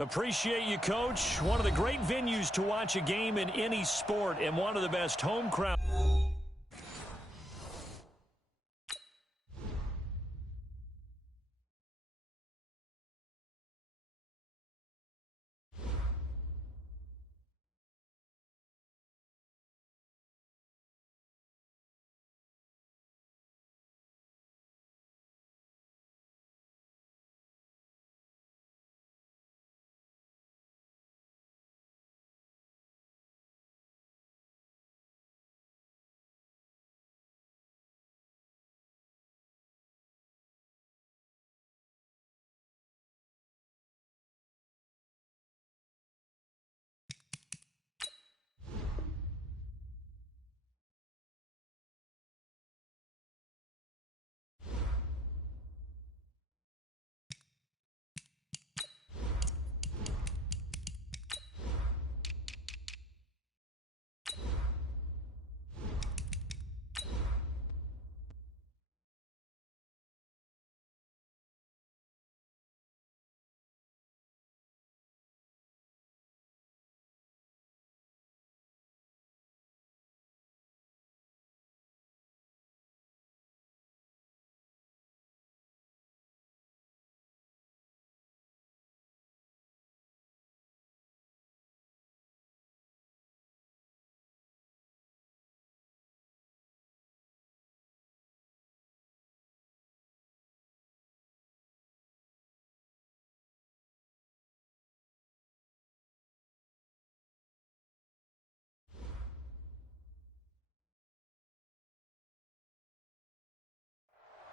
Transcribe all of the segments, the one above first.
Appreciate you, Coach. One of the great venues to watch a game in any sport and one of the best home crowds.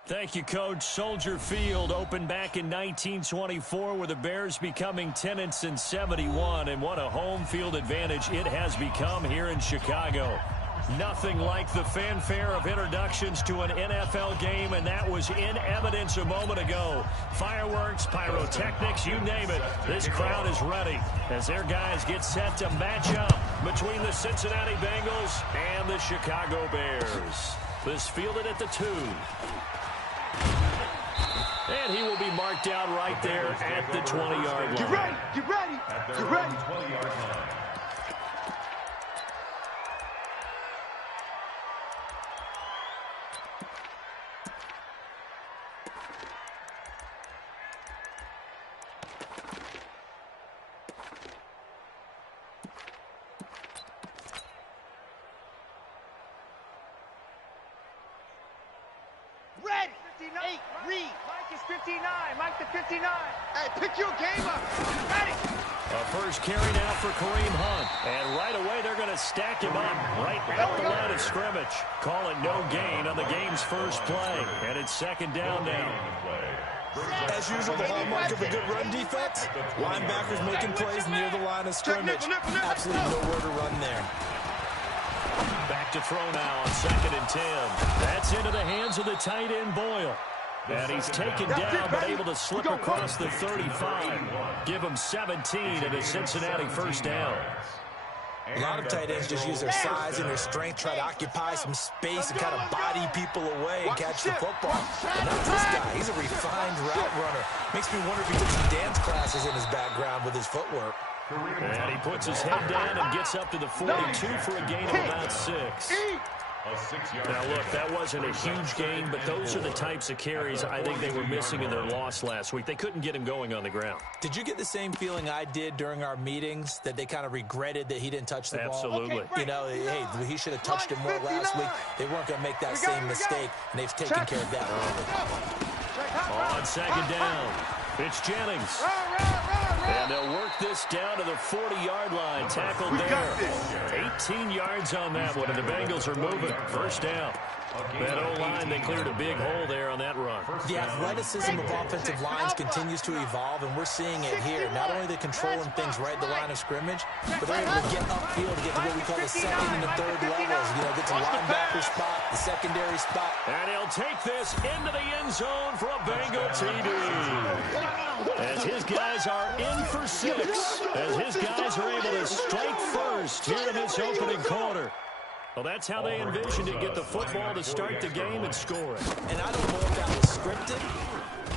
Thank you, Coach. Soldier Field opened back in 1924 with the Bears becoming tenants in 71, and what a home field advantage it has become here in Chicago. Nothing like the fanfare of introductions to an NFL game, and that was in evidence a moment ago. Fireworks, pyrotechnics, you name it. This crowd is ready as their guys get set to match up between the Cincinnati Bengals and the Chicago Bears. This fielded at the 2. And he will be marked out right there at the 20-yard line. Get ready, get ready, get ready. 20-yard line. Red, 58, read. Mike is 59, Mike the 59. Hey, pick your game up. Ready. A first carry now for Kareem Hunt. And right away, they're going to stack him up right at the line of scrimmage. Call it no gain on the game's first play. And it's second down now. As usual, the hallmark of a good run defense, linebackers making plays near the line of scrimmage. Absolutely nowhere to run there. Back to throw now on 2nd and 10. That's into the hands of the tight end, Boyle. And he's taken down, but able to slip across the 35. Give him 17 and a Cincinnati first down. A lot of tight ends just use their size and their strength, try to occupy some space and kind of body people away and catch the football. But not this guy. He's a refined route runner. Makes me wonder if he took some dance classes in his background with his footwork. And he puts his head down and gets up to the 42 for a gain of about 6. Now, look, that wasn't a huge gain, but those are the types of carries I think they were missing in their loss last week. They couldn't get him going on the ground. Did you get the same feeling I did during our meetings, that they kind of regretted that he didn't touch the ball? Absolutely. You know, hey, he should have touched it more last week. They weren't going to make that same mistake, and they've taken care of that early. On 2nd down, it's Jennings. And they'll work this down to the 40-yard line. Tackled there. 18 yards on that one, and the Bengals are moving. First down. That O-line, they cleared a big hole there on that run. The athleticism of offensive lines continues to evolve, and we're seeing it here. Not only are they controlling things right at the line of scrimmage, but they're able to get upfield to get to what we call the 2nd and the 3rd levels. You know, get to linebacker spot, the secondary spot. And he'll take this into the end zone for a Bengal TD. As his guys are in for 6. As his guys are able to strike first here in this opening quarter. Well, that's how they envisioned it, get the football to start the game and score it. And I don't know if that was scripted.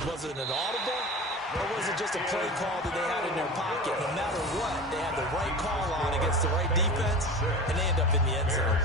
Was it an audible? Or was it just a play call that they had in their pocket? No matter what, they had the right call on against the right defense, and they end up in the end zone.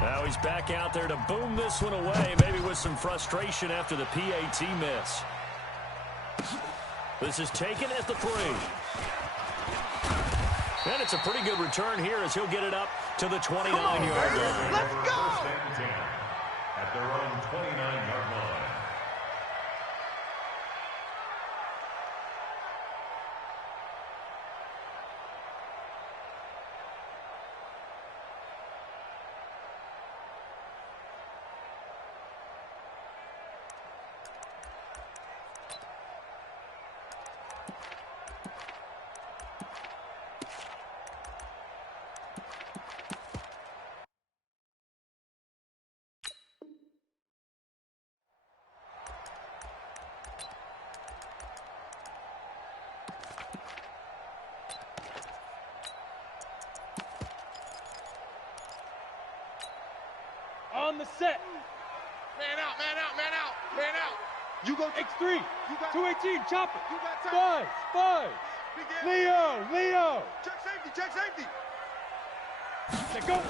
Now he's back out there to boom this one away, maybe with some frustration after the PAT miss. This is taken at the 3. And it's a pretty good return here as he'll get it up to the 29-yard line. Let's go! At their own 29-yard line. On the set. Man out, man out, man out, man out. You go X3. You got 218. Chop it. You got time. 5. Leo. Check safety, check safety. Let go.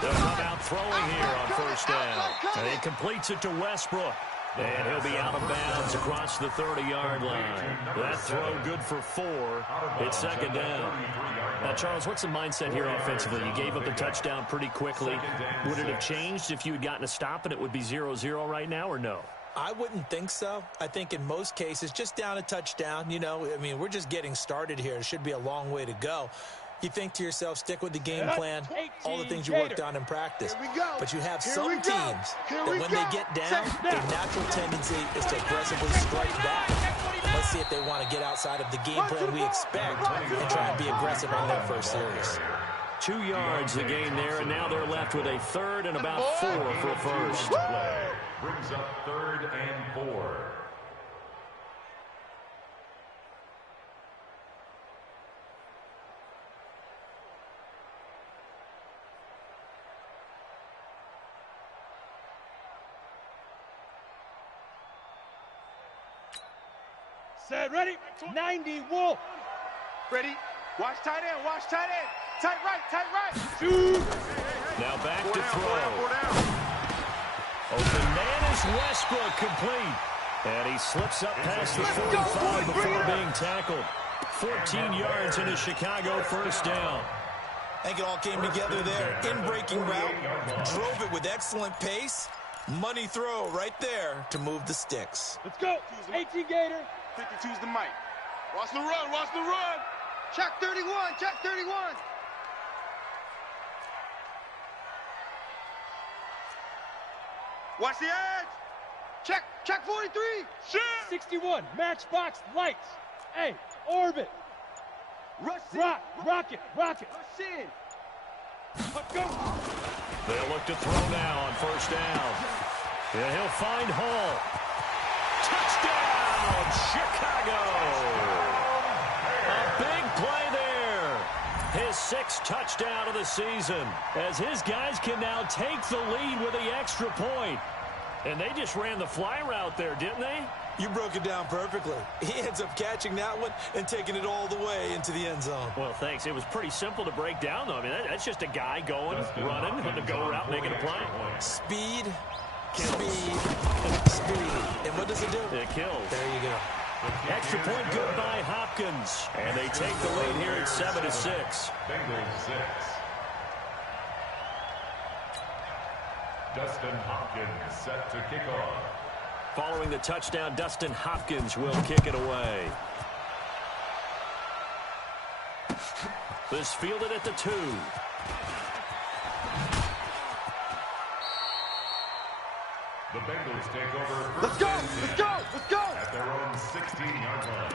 They'll come out throwing here on first down. And he completes it to Westbrook. And he'll be out of bounds across the 30-yard line. That throw good for 4. It's second down. Now, Charles, what's the mindset here offensively? You gave up the touchdown pretty quickly. Would it have changed if you had gotten a stop and it would be 0-0 right now, or no? I wouldn't think so. I think in most cases, just down a touchdown, you know, I mean, we're just getting started here. It should be a long way to go. You think to yourself, stick with the game plan, all the things you worked on in practice. But you have some teams that when they get down, their natural tendency is to aggressively strike back. Let's see if they want to get outside of the game plan we expect and try and be aggressive on their first series. 2 yards the gain there, and now they're left with a 3rd and about 4 for a first. Play brings up 3rd and 4. Set. Ready. 90. Wolf. Ready? Watch tight end, watch tight end. Tight right, tight right. Shoot. Now back to throw. Four down. Open man is Westbrook, complete. And he slips up past the 45 before being tackled. 14 yards in a Chicago first down. I think it all came together there. In-breaking route, drove it with excellent pace. Money throw right there to move the sticks. Let's go. 18 Gator. 52's the mic. Watch the run, watch the run. Check 31, check 31. Watch the edge. Check 43. Shit. 61. Matchbox lights. Hey, orbit. Rush in. Rocket. Rush in. Let's go. They'll look to throw now on first down. Yeah, he'll find Hall. Touchdown, Chicago. A big play there. His 6th touchdown of the season, as his guys can now take the lead with the extra point. And they just ran the fly route there, didn't they? You broke it down perfectly. He ends up catching that one and taking it all the way into the end zone. Well, thanks. It was pretty simple to break down, though. I mean, that's just a guy going, running, on the go route, making a play. Speed. And what does it do? It kills. There you go. Extra point good by Hopkins. And they take the lead here at 7-6. Bengals 6. Dustin Hopkins set to kick off. Following the touchdown, Dustin Hopkins will kick it away. This fielded at the 2. The Bengals take over. Let's go, let's go, let's go. At their own 16-yard line.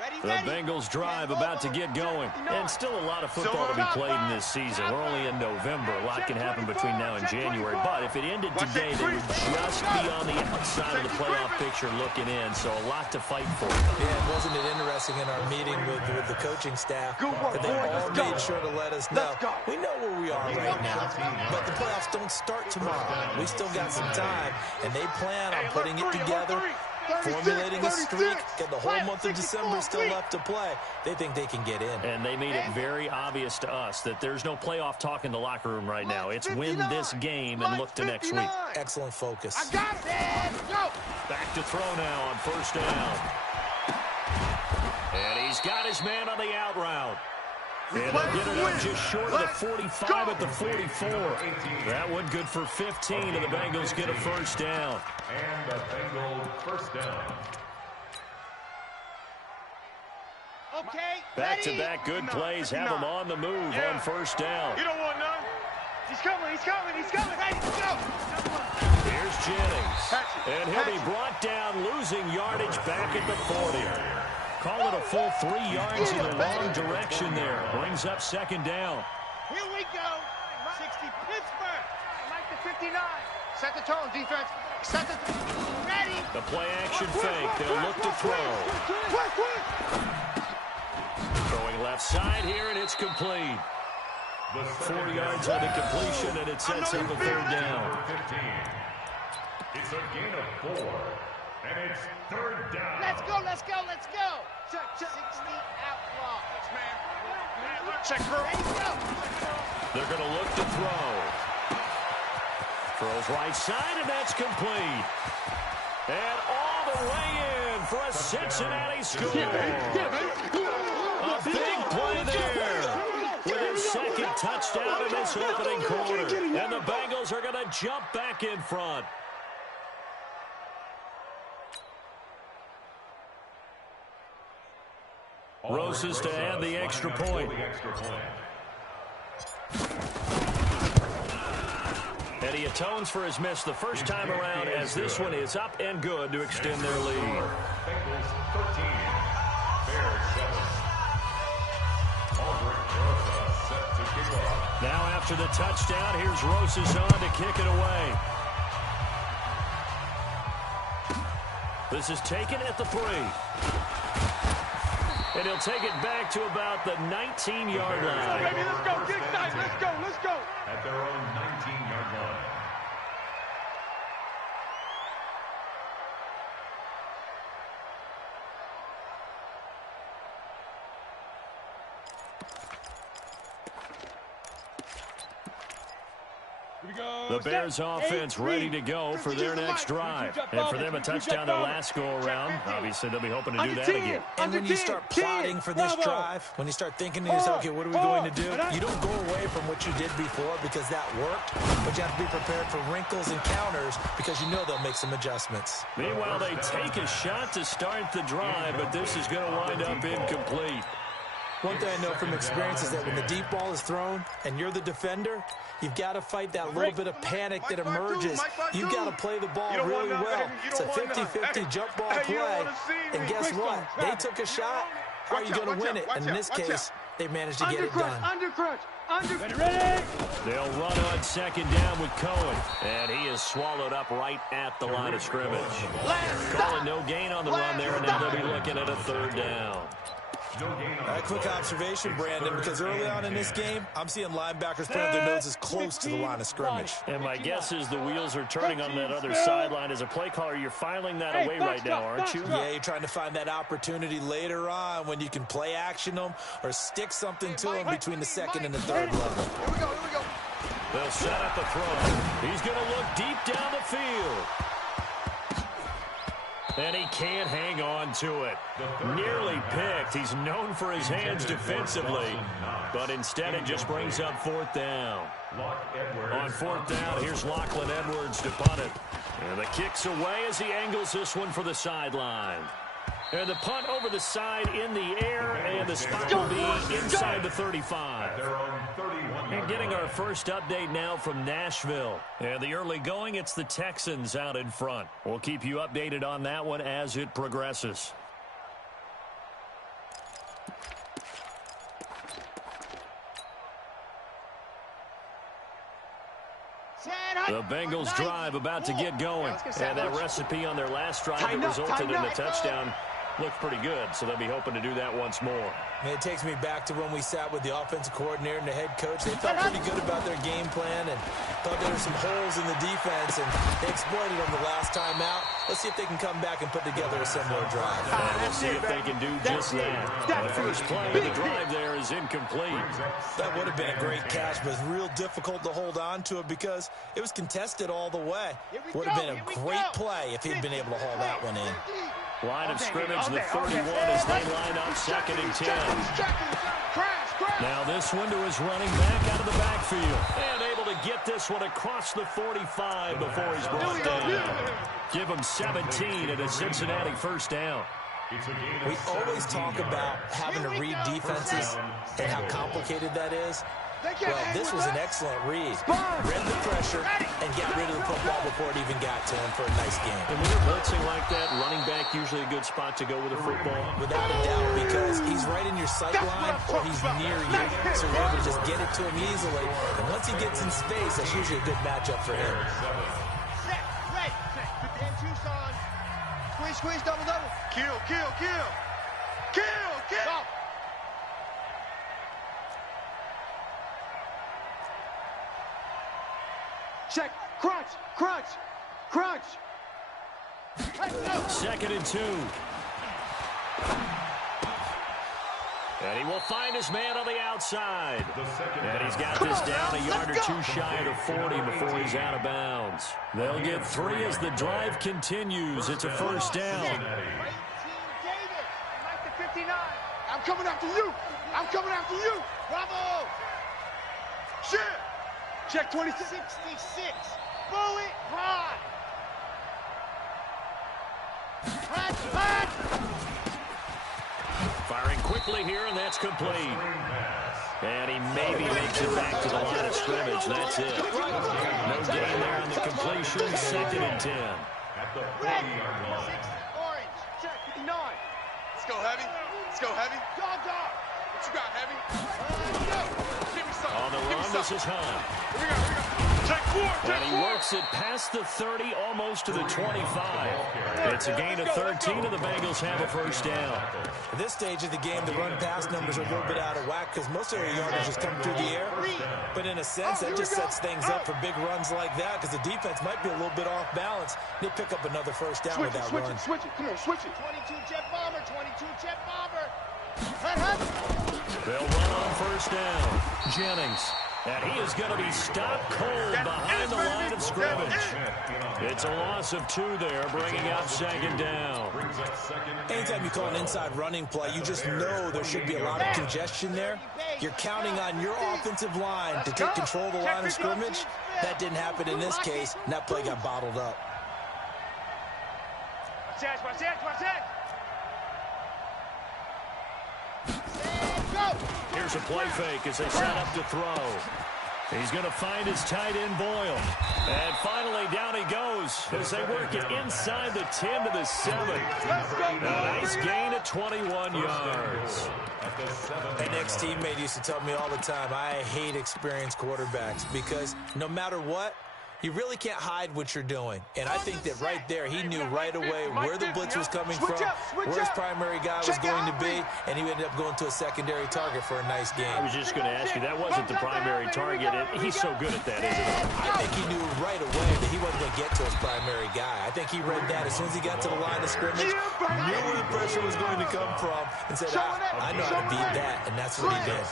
Ready, The Bengals drive about to get going. And still a lot of football to be played in this season. We're only in November. A lot can happen between now and January. But if it ended today, they would just be on the outside of the playoff picture looking in. So a lot to fight for. Yeah, wasn't it interesting in our meeting with the coaching staff that they all made sure to let us know. We know where we are right now, but the playoffs don't start tomorrow. We still got some time, and they plan on putting it together, formulating a streak, get the whole month of December still left to play. They think they can get in. And they made it very obvious to us that there's no playoff talk in the locker room right now. It's win this game and look to next week. Excellent focus. I got it. Go. Back to throw now on first down. And he's got his man on the out route. And they'll get it up just short of the 45 at the 44. That one good for 15, and the Bengals get a first down. And the Bengals first down. Okay. Back-to-back good plays have them on the move on first down. You don't want none. He's coming. He's coming. He's coming. Hey, go. Here's Jennings. And he'll be brought down, losing yardage back at the 40. Call it a full 3 yards in the wrong direction there. Brings up second down. Here we go. 60 Pittsburgh. Mike the 59. Set the tone, defense. Set the ready. The play action fake. They'll look to throw. Throwing left side here, and it's complete. 4 yards on the completion, and it sets up a third down. 15. It's a gain of 4. And it's third down. Let's go, let's go, let's go. Check, 60 outlaw. Thanks, man. Check, girl. They're going to look to throw. Throws right side, and that's complete. And all the way in for a Cincinnati score. A big play there. With his second touchdown in this opening quarter. And the Bengals are going to jump back in front. Roses to add the extra point. And he atones for his miss the first time around as this one is up and good to extend their lead. Bengals 13. Bears 7. Set to kick off. Now after the touchdown, here's Roses on to kick it away. This is taken at the 3. And he'll take it back to about the 19-yard line. Baby, let's go. Get excited. Let's go. Let's go. At their own 19-yard line. The Bears offense ready to go for their next drive. And for them, a touchdown their last go-around. Obviously, they'll be hoping to do that again. And when you start plotting for this drive, when you start thinking to yourself, okay, what are we going to do? You don't go away from what you did before because that worked, but you have to be prepared for wrinkles and counters because you know they'll make some adjustments. Meanwhile, they take a shot to start the drive, but this is going to wind up incomplete. One thing I know from experience is that when the deep ball is thrown and you're the defender, you've got to fight that little bit of panic that emerges. You've got to play the ball really well. It's a 50-50 jump ball play. And guess what? They took a shot. How are you going to win it? And in this case, they managed to get it done. Ready? They'll run on second down with Cohen. And he is swallowed up right at the line of scrimmage. Calling no gain on the run there, and now they'll be looking at a third down. A quick observation, Brandon, because early on in this game, I'm seeing linebackers putting their noses close to the line of scrimmage. And my guess is the wheels are turning on that other sideline. As a play caller, you're filing that away right now, aren't you? Yeah, you're trying to find that opportunity later on when you can play action them or stick something to them between the second and the third level. Here we go, here we go. They'll set up a throw. He's going to look deep down the field. And he can't hang on to it. Nearly picked. He's known for his hands defensively. But instead it just brings up fourth down. On fourth down, here's Lachlan Edwards to punt it. And the kick's away as he angles this one for the sideline. And the punt over the side in the air, and the spot will be inside the 35. And getting our first update now from Nashville. And the early going, it's the Texans out in front. We'll keep you updated on that one as it progresses. The Bengals drive about to get going. And that recipe on their last drive that resulted in a touchdown looked pretty good, so they'll be hoping to do that once more. It takes me back to when we sat with the offensive coordinator and the head coach. They felt pretty good about their game plan and thought there were some holes in the defense, and they exploited them the last time out. Let's see if they can come back and put together a similar drive. And we'll see if they can do just that. The first play of the drive there is incomplete. That would have been a great catch, but it's real difficult to hold on to it because it was contested all the way. Would have been a great play if he'd been able to haul that one in. Line of scrimmage, the 31 as they line up 2nd and 10. Now this window is running back out of the backfield. And able to get this one across the 45 before he's brought down. Give him 17 at a Cincinnati first down. We always talk about having to read defenses and how complicated that is. Well, this was an excellent read. Read the pressure and got rid of the football before it even got to him for a nice game. And when you're blitzing like that, running back usually a good spot to go with a football. Without a doubt, because he's right in your sight line or he's near you. So you're able to just get it to him easily. And once he gets in space, that's usually a good matchup for him. Squeeze, double. Kill. Check. Crunch. 2nd and 2. And he will find his man on the outside. And he's got this down a yard or two shy of 40 before he's out of bounds. They'll get 3 as the drive continues. It's a first down. I'm coming after you. Bravo. Shit. Check 26. 66. Bullet ride. Hot. Firing quickly here, and that's complete. And he maybe makes it back to the line of scrimmage. That's it. No gain there on the completion. 2nd and 10. Red. 6 orange. Check 59. Let's go heavy. Dog. What you got, heavy? Give me something. On the run, this is Hunt. Here we go. Check 4. And he works it past the 30, almost to the 25. It's a gain of 13, and the Bengals have a first down. At this stage of the game, the run-pass numbers are a little bit out of whack because most of their yardage just come through the air. But in a sense, that just sets things up for big runs like that because the defense might be a little bit off balance. They pick up another first down with that run. Switch it. Come on, switch it. 22 jet bomber. Hut. They'll run on first down. Jennings. And he is going to be stopped cold behind the line of scrimmage. It's a loss of 2 there, bringing up 2nd down. Anytime you call an inside running play, you just know there should be a lot of congestion there. You're counting on your offensive line to take control of the line of scrimmage. That didn't happen in this case, and that play got bottled up. Watch that. Here's a play fake as they set up to throw. He's going to find his tight end, Boyle. And finally, down he goes as they work it inside the 10 to the 7. A nice gain of 21 yards. An ex-teammate used to tell me all the time, I hate experienced quarterbacks because no matter what, you really can't hide what you're doing. And I think that right there, he knew right away where the blitz was coming from, where his primary guy was going to be, and he ended up going to a secondary target for a nice game. I was just going to ask you, that wasn't the primary target. He's so good at that, isn't he? I think he knew right away that he wasn't going to get to his primary guy. I think he read that as soon as he got to the line of scrimmage, knew where the pressure was going to come from, and said, I know how to beat that, and that's what he did.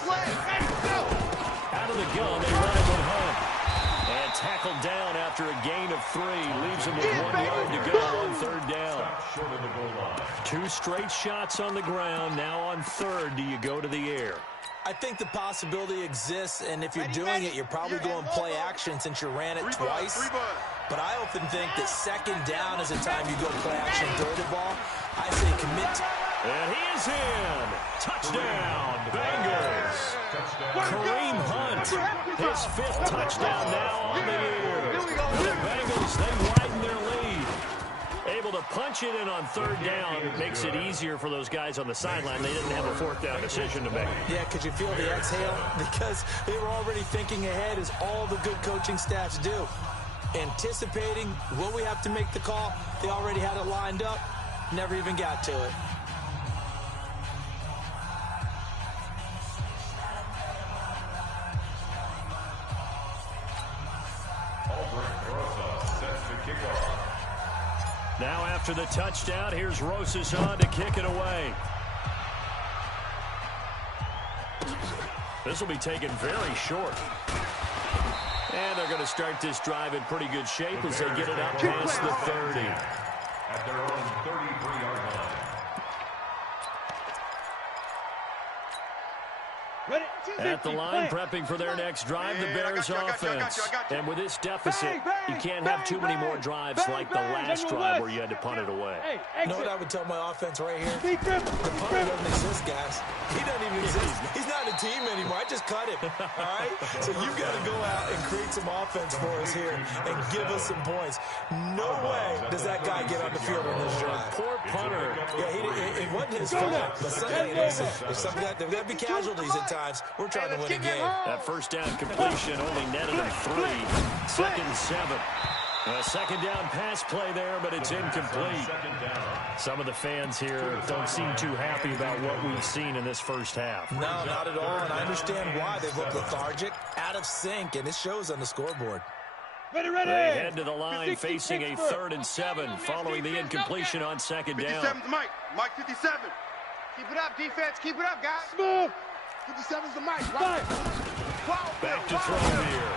Out of the gun, they run it with Hunt. And tackled down after a gain of 3. Leaves him with 1 yard to go on 3rd down. 2 straight shots on the ground. Now on 3rd, do you go to the air? I think the possibility exists, and if you're doing it, you're probably going play action since you ran it twice. But I often think that 2nd down is a time you go play action, throw the ball. I say commit. And he is in. Touchdown, Bengals. Kareem Hunt, his 5th touchdown now on the year. The Bengals, they widen their lead. Able to punch punch it in on third down makes it easier for those guys on the sideline. They didn't have a fourth down decision to make. Yeah, could you feel the exhale? Because they were already thinking ahead, as all the good coaching staffs do. Anticipating, will we have to make the call? They already had it lined up, never even got to it. Now after the touchdown, here's Rosas on to kick it away. This will be taken very short. And they're going to start this drive in pretty good shape as they get it up past the 30. At their own 33-yard line. At the line, prepping for their next drive, the Bears offense. And with this deficit, you can't have too many more drives like the last drive where you had to punt it away. You know what I would tell my offense right here? The punter doesn't exist, guys. He doesn't even exist. He's not a team anymore. I just cut him, all right? So you've got to go out and create some offense for us here and give us some points. No way does that guy get on the field on this drive. Poor punter. Yeah, it wasn't his fault. But something, listen, there's got to be casualties at times. We're trying to win a game. That first down completion only netted him 3. Second and 7. A second down pass play there, but it's incomplete. Some of the fans here don't seem too happy about what we've seen in this first half. No, not at all, and I understand why. They look lethargic, out of sync, and it shows on the scoreboard. They head to the line facing a 3rd and 7 following the incompletion on second down. 57's Mike. Mike 57. Keep it up, defense. Keep it up, guys. Smooth. 57's the mic. Back to throw here.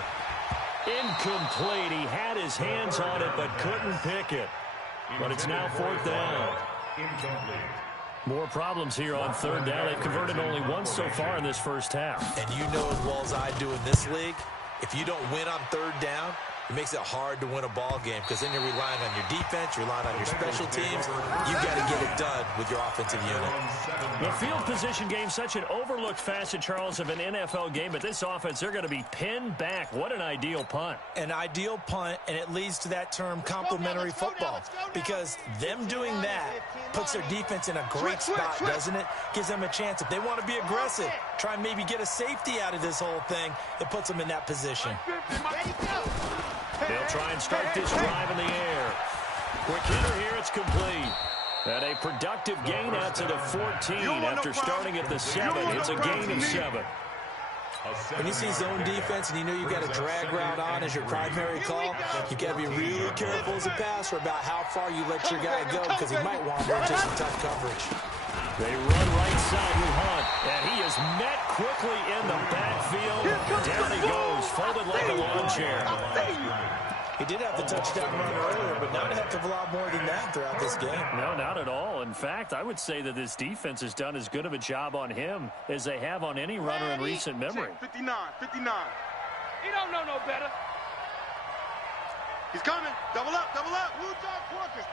Incomplete. He had his hands on it but couldn't pick it. But it's now 4th down. Incomplete. More problems here on 3rd down. They've converted only once so far in this first half. And you know as well as I do in this league, if you don't win on 3rd down, it makes it hard to win a ball game because then you're relying on your defense, you're relying on your special teams. You've got to get it done with your offensive unit. The field position game, such an overlooked facet, Charles, of an NFL game, but this offense, they're going to be pinned back. What an ideal punt. An ideal punt, and it leads to that term complementary football because them doing that puts their defense in a great spot, doesn't it? Gives them a chance. If they want to be aggressive, try and maybe get a safety out of this whole thing, it puts them in that position. They'll try and start this drive in the air. Quick hitter here, it's complete. And a productive gain out to the 14 after starting at the 7. It's a gain of 7. When you see zone defense and you know you've got a drag route on as your primary call, you've got to be really careful as a passer about how far you let your guy go because he might wander into some tough coverage. They run right side with Hunt, and he is met quickly in the backfield. Down he goes, folded like a lawn chair. He did have the touchdown run earlier, but not a heck of a lot more than that throughout this game. No, not at all. In fact, I would say that this defense has done as good of a job on him as they have on any runner in recent memory. 59. He don't know no better. He's coming. Double up. Blue dog Porkers.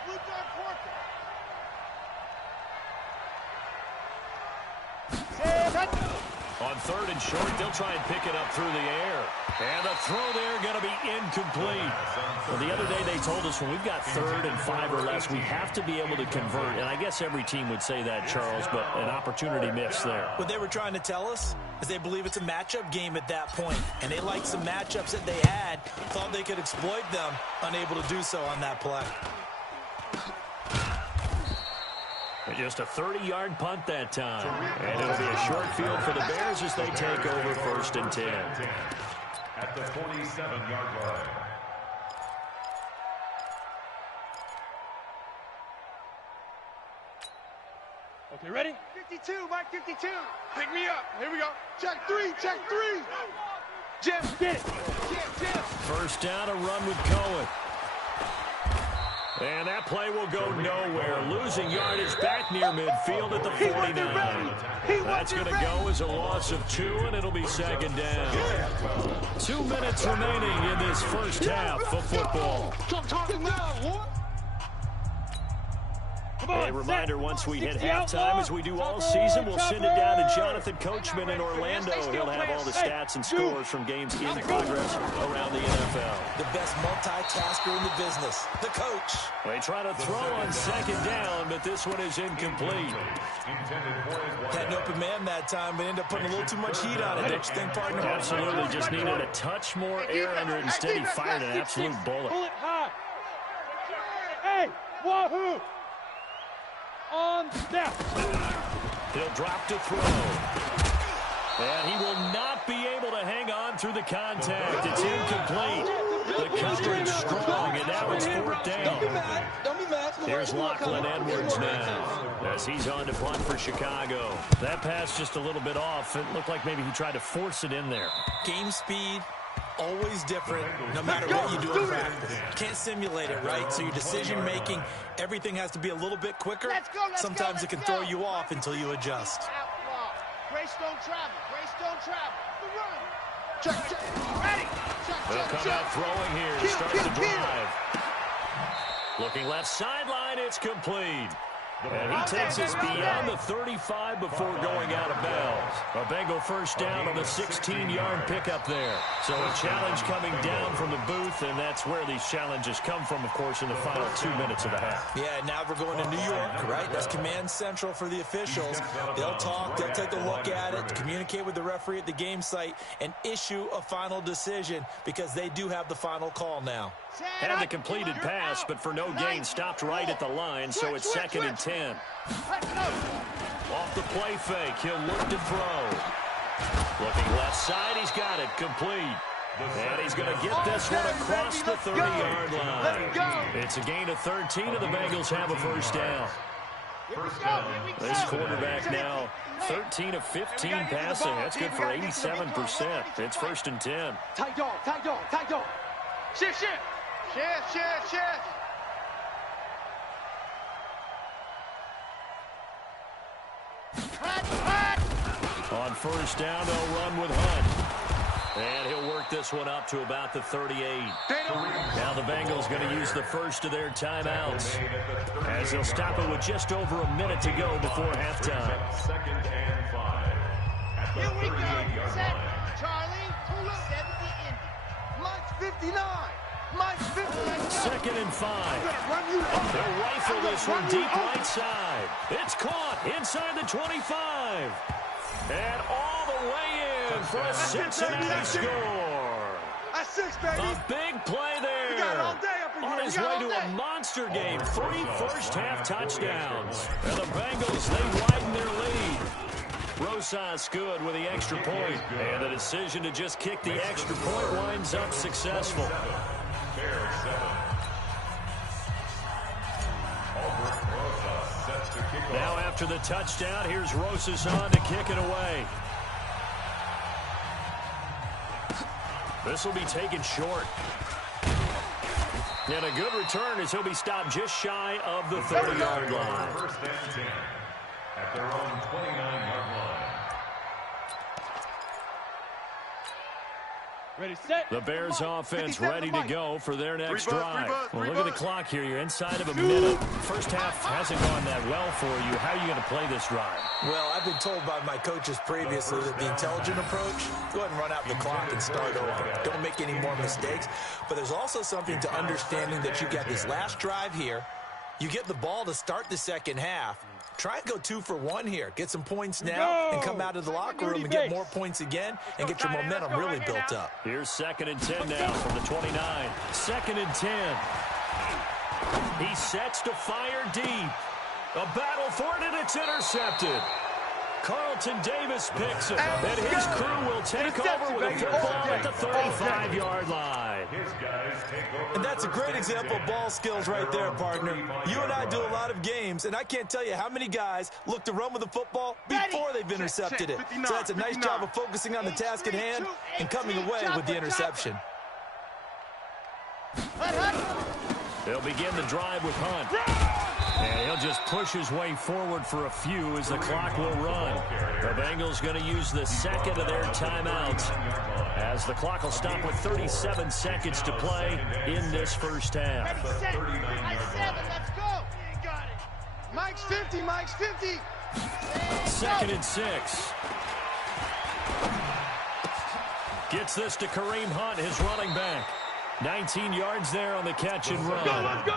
On 3rd and short, they'll try and pick it up through the air. And the throw there going to be incomplete. Well, the other day they told us when we've got 3rd and 5 or less, we have to be able to convert. And I guess every team would say that, Charles, but an opportunity missed there. What they were trying to tell us is they believe it's a matchup game at that point. And they liked some matchups that they had, thought they could exploit them, unable to do so on that play. Just a 30-yard punt that time. And it'll be a short field for the Bears as they take over 1st and 10. At the 47-yard line. Okay, ready? 52, Mike 52. Pick me up. Here we go. Check 3. Jim, get it. Jim. First down, a run with Cohen. And that play will go nowhere. Losing yardage back near midfield at the 49. That's going to go as a loss of 2, and it'll be 2nd down. 2 minutes remaining in this first half of football. A reminder, once we hit halftime, as we do all season, we'll send it down to Jonathan Coachman in Orlando. He'll have all the stats and scores from games in progress around the NFL. The best multitasker in the business, the coach. They try to throw on second down, but this one is incomplete. Had an open man that time, but ended up putting a little too much heat on it, don't you think, partner? Absolutely, just needed a touch more air under it. Instead, he fired an absolute bullet. Pull it high. Hey, wahoo! On snap. He'll drop to throw. And he will not be able to hang on through the contact. It's incomplete. The coverage strong, and now it's fourth down. Don't be mad. Here's Lcn Edwards now, as he's on to punt for Chicago. That pass just a little bit off. It looked like maybe he tried to force it in there. Game speed, always different, no matter what you do in practice. Can't simulate it, right? So your decision-making, everything has to be a little bit quicker. Sometimes it can throw you off until you adjust. Grace don't travel. Grace don't travel. The run. Check. Ready. They'll come out throwing here to start the drive. Looking left sideline, it's complete. And he takes us beyond the 35 before going out of bounds. A Bengal first down on the 16-yard pickup there. So a challenge coming down from the booth, and that's where these challenges come from, of course, in the final 2 minutes of the half. Yeah, now we're going to New York, right? That's command central for the officials. They'll talk, they'll take a look at it, communicate with the referee at the game site, and issue a final decision because they do have the final call now. Had the completed pass, but for no gain, stopped right at the line, so it's 2nd and 10. Off the play fake, he'll look to throw. Looking left side, he's got it, complete. And he's going to get this one across the 30-yard line. It's a gain of 13, and the Bengals have a first down. This quarterback now, 13 of 15 passing. That's good for 87%. It's 1st and 10. Tight dog. Shift. On first down, they'll run with Hunt. And he'll work this one up to about the 38. Now the Bengals going to use the first of their timeouts, as they'll stop it with just over a minute to go before halftime. 2nd and 5. Here we go. Set. Charlie. Tula. 70 Indy. Mike's 59. Mike's 59. 2nd and 5. They'll rifle this one deep right side. It's caught inside the 25. And all the way in for a Cincinnati score. That's 6, baby. A big play there. We got it all day up in here. On his way to a monster game. 3 first-half touchdowns. And the Bengals, they widen their lead. Rosas good with the extra point. And the decision to just kick the extra point winds up successful. Now after the touchdown, here's Rosas on to kick it away. This will be taken short. And a good return as he'll be stopped just shy of the 30-yard line. 1st and 10 at their own 29-yard line. Ready, set. The Bears offense 57 ready to go for their next drive. Well, look at buzz. the clock here. You're inside of a minute. First half hasn't gone that well for you. How are you going to play this drive? Well, I've been told by my coaches previously that the intelligent approach, go ahead and run out the clock and start over. Don't make any more mistakes. But there's also something to understanding that you got this last drive here. You get the ball to start the second half. Try and go 2 for 1 here. Get some points now and come out of the locker room and get more points again and get your momentum really built up. Here's 2nd and 10 now from the 29. 2nd and 10. He sets to fire deep. A battle for it, and it's intercepted. Carlton Davis picks it, and his crew will take over with a football at the 35-yard line. And that's a great example of ball skills right there, partner. You and I do a lot of games, and I can't tell you how many guys look to run with the football before they've intercepted it. So that's a nice job of focusing on the task at hand and coming away with the interception. They'll begin the drive with Hunt. And he'll just push his way forward for a few as the clock will run. The Bengals going to use the 2nd of their timeouts, as the clock will stop with 37 seconds to play in this first half. Ready, set. 7, let's go. You got it. Mike's 50, Mike's 50. 2nd and 6. Gets this to Kareem Hunt, his running back. 19 yards there on the catch and run. Let's go.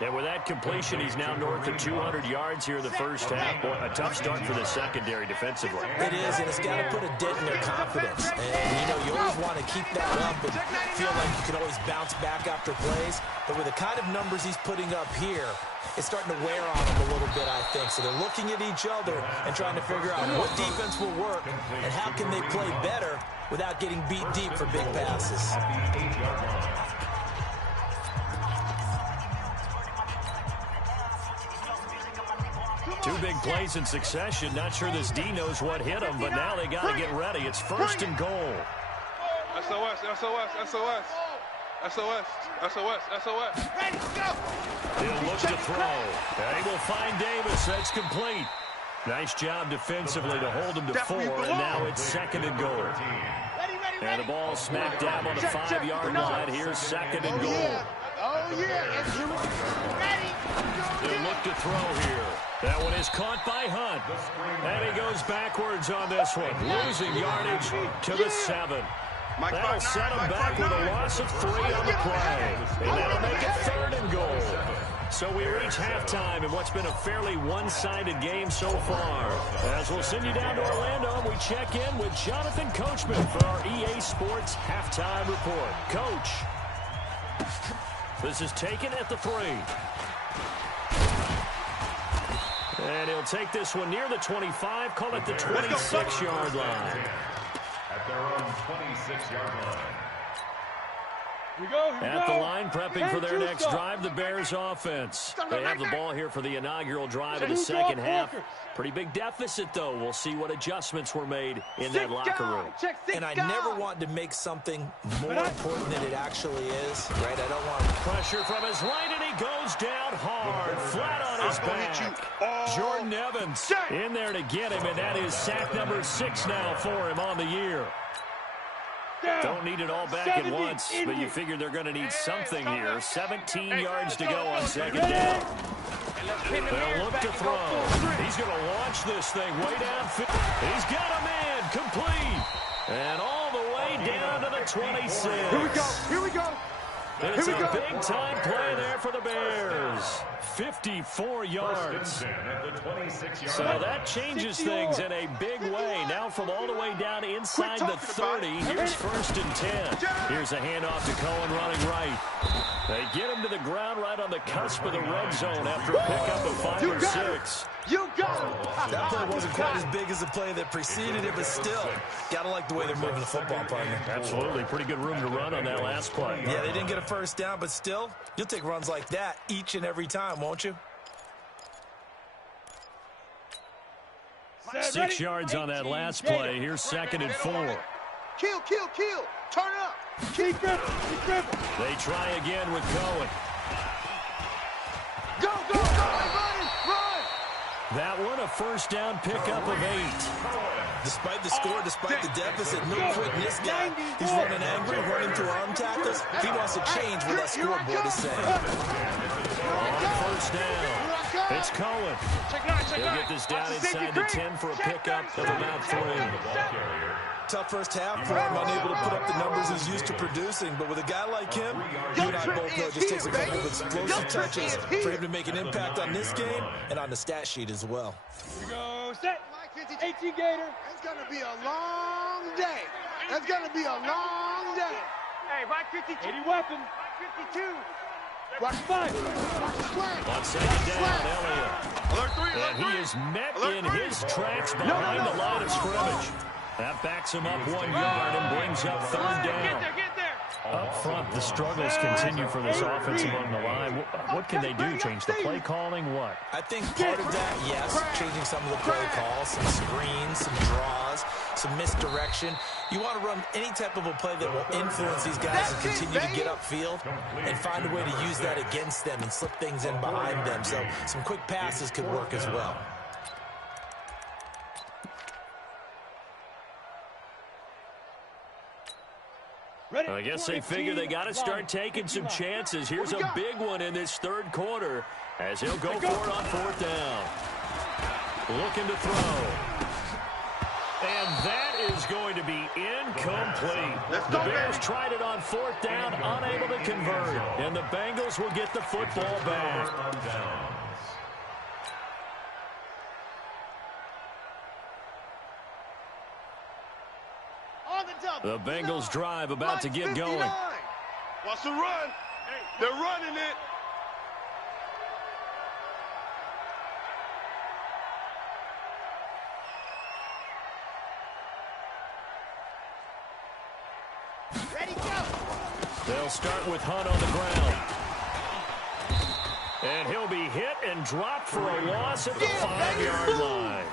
And with that completion, he's now north of 200 yards here in the first half. Boy, a tough start for the secondary defensively. It is, and it's got to put a dent in their confidence. And, you always want to keep that up and feel like you can always bounce back after plays. But with the kind of numbers he's putting up here, it's starting to wear on them a little bit, I think. So they're looking at each other and trying to figure out what defense will work and how can they play better without getting beat deep for big passes. Two big plays in succession. Not sure this D knows what hit him, but now they got to get ready. It's 1st and goal. SOS, SOS, SOS. SOS, SOS, SOS. Ready, go. He'll look to throw. They will find Davis. That's complete. Nice job defensively to hold him to 4, and now it's 2nd and goal. And the ball smack dab on the 5-yard line. Here's 2nd and goal. Oh, yeah. It's ready. He'll look to throw here. That one is caught by Hunt. And he goes backwards on this one, losing yardage to the 7. That'll set him back with a loss of 3 on the play. And that'll make it 3rd and goal. So we reach halftime in what's been a fairly one-sided game so far. As we'll send you down to Orlando, we check in with Jonathan Coachman for our EA Sports Halftime Report. Coach, this is taken at the 3. And he'll take this one near the 25, call it the 26-yard line. At their own 26-yard line. At the line, prepping for their next drive, the Bears offense. They have the ball here for the inaugural drive of the second half. Pretty big deficit, though. We'll see what adjustments were made in that locker room. And I never want to make something more important than it actually is, right? I don't want pressure from his right, and he goes down hard, flat on his back. Jordan Evans in there to get him, and that is sack number 6 now for him on the year. Don't need it all back at once, but you figure they're going to need something here. 17 yards to go on 2nd down. They'll look to throw. He's going to launch this thing way downfield. He's got a man complete. And all the way down to the 26. Here we go. Here we go. It's a big-time play there for the Bears. 54 yards. So that changes things in a big way. Now from all the way down inside the 30, here's 1st and 10. Here's a handoff to Cohen running right. They get him to the ground right on the cusp of the red zone after a pickup of 5 or 6. You got it. that play wasn't quite as big as the play that preceded it, but still, got to like the way they're moving the football, partner. Absolutely. Pretty good room to run on that last play. Yeah, they didn't get a first down, but still, you'll take runs like that each and every time, won't you? 6 yards on that last play. Here's 2nd and 4. Kill, kill, kill. Turn it up. Keep dribbling. They try again with Cohen. Go, go, go. Run, run. That one a first down pickup of 8. Despite the score, despite the deficit, no quickness guy. He's running angry, running through arm tackles. He wants to change what that scoreboard is saying. On first down, it's Cohen. He'll get this down inside the 10 for a pickup of about 3. Tough first half for him, unable to put up the numbers he's used to producing. But with a guy like him, you and I both know it just takes a couple of explosive touches for him to make an impact on this game and on the stat sheet as well. Here we go. Set. 18 Gator. It's going to be a long day. It's going to be a long day. Hey, Mike 52. 80 weapon. Mike 52. Watch 5. Watch the slam. On 2nd down, Elliott. And he is met in his tracks behind the line of scrimmage. That backs him up 1 yard and brings up 3rd down. Get there. Up front, the struggles continue for this offense along the line. What can they do? Change the play calling? What? I think part of that, yes, changing some of the play calls, some screens, some draws, some misdirection. You want to run any type of a play that will influence these guys and continue to get upfield and find a way to use that against them and slip things in behind them. So some quick passes could work as well. I guess they figure they got to start taking some chances. Here's a big one in this third quarter as he'll go for it on fourth down. Looking to throw. And that is going to be incomplete. The Bears tried it on fourth down, unable to convert. And the Bengals will get the football back. The Bengals drive about to get going. Watch the run. They're running it. Ready, go. They'll start with Hunt on the ground. And he'll be hit and dropped for a loss at the 5-yard line.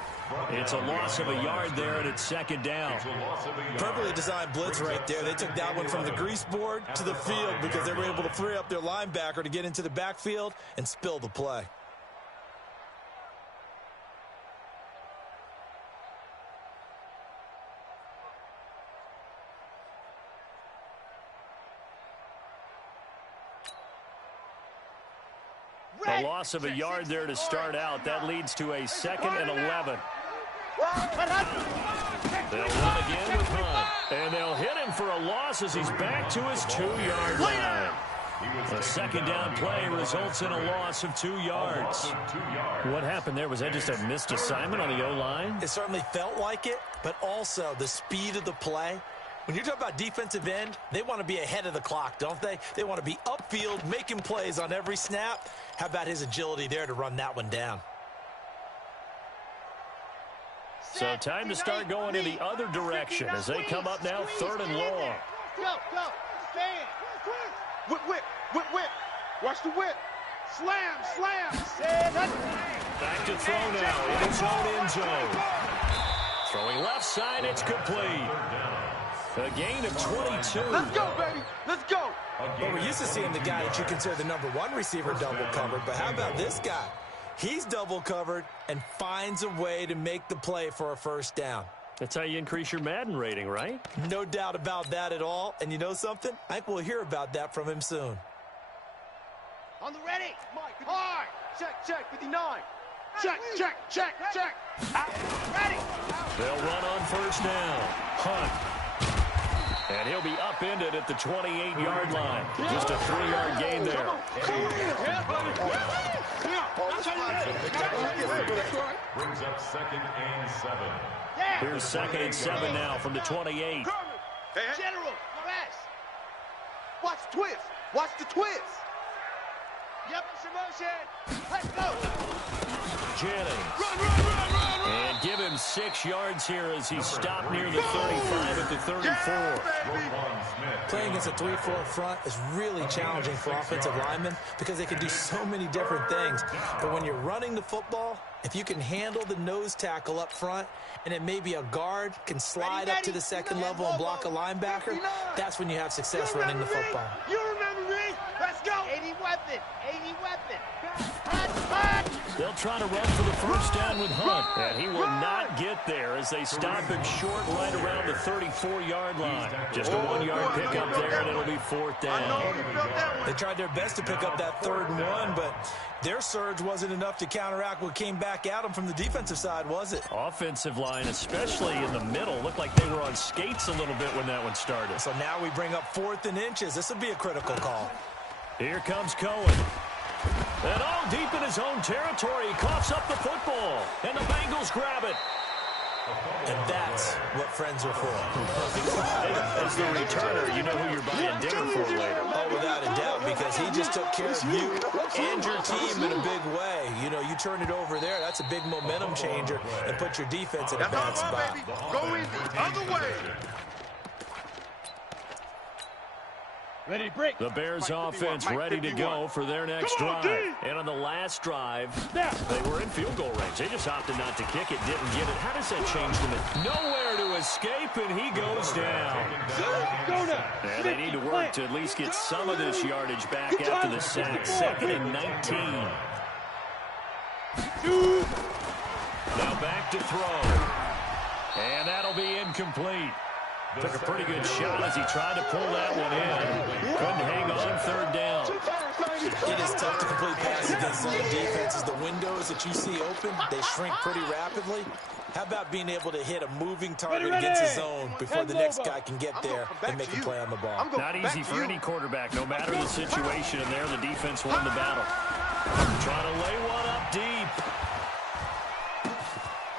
It's a loss of a yard there, and it's second down. Perfectly designed blitz right there. They took that one from the grease board to the field because they were able to free up their linebacker to get into the backfield and spill the play. A loss of a yard there to start out. That leads to a 2nd and 11. They'll run again with Hunt. And they'll hit him for a loss as he's back to his 2-yard line. A second down play results in a loss of 2 yards. What happened there? Was that just a missed assignment on the O-line? It certainly felt like it, but also the speed of the play. When you're talking about defensive end, they want to be ahead of the clock, don't they? They want to be upfield, making plays on every snap. How about his agility there to run that one down? So time to start going in the other direction as they come up now 3rd and long. Go, go, stand. Whip, whip, whip, whip. Watch the whip. Slam, slam. Stand up. Back to throw now in his own end zone. Throwing left side, it's complete. A gain of 22. Let's go, baby. Let's go. Well, we're used to seeing the guy that you consider the #1 receiver double covered, but how about this guy? He's double covered and finds a way to make the play for a first down. That's how you increase your Madden rating, right? No doubt about that at all. And you know something? I think we'll hear about that from him soon. On the ready. Hard. Check, check, 59. Check, check, check, check. Ready. They'll run on first down. Hunt. And he'll be upended at the 28-yard line. Just a 3-yard gain there. Brings up 2nd and 7. Here's 2nd and 7 now from the 28. General, press. Watch the twist. Watch the twist. Yep, it's your motion. Let's go. Jennings. And give him 6 yards here as he's stopped near the 35 at the 34. Playing against a 3-4 front is really challenging for offensive linemen because they can do so many different things. But when you're running the football, if you can handle the nose tackle up front and then maybe a guard can slide up to the 2nd level and block a linebacker, that's when you have success running the football. You remember me? Let's go. 80 weapon. 80 weapon. They'll try to run for the first down with Hunt, and he will not get there as they stop him short right around the 34-yard line. Just a 1-yard pickup there, and it'll be 4th down. They tried their best to pick up that 3rd and 1, but their surge wasn't enough to counteract what came back at them from the defensive side, was it? Offensive line, especially in the middle, looked like they were on skates a little bit when that one started. So now we bring up 4th and inches. This will be a critical call. Here comes Cohen. And all deep in his own territory, he coughs up the football. And the Bengals grab it. And that's what friends are for. As the returner, you know who you're buying dinner for later. Oh, without a doubt, because he just took care of you and your team in a big way. You know, you turn it over there, that's a big momentum changer, and put your defense in a bad spot. Go in the other way. Ready to break. The Bears offense ready to go for their next drive. And on the last drive, they were in field goal range. They just opted not to kick it, didn't get it. How does that change them? Nowhere to escape, and he goes down. And they need to work to at least get some of this yardage back after the sack. 2nd and 19. Now back to throw. And that'll be incomplete. Took a pretty good shot as he tried to pull that one in. Couldn't hang on third down. It is tough to complete passes against zone defenses. The windows that you see open, they shrink pretty rapidly. How about being able to hit a moving target against a zone before the next guy can get there and make a play on the ball? Not easy for any quarterback, no matter the situation. And there, the defense won the battle. Trying to lay one up deep.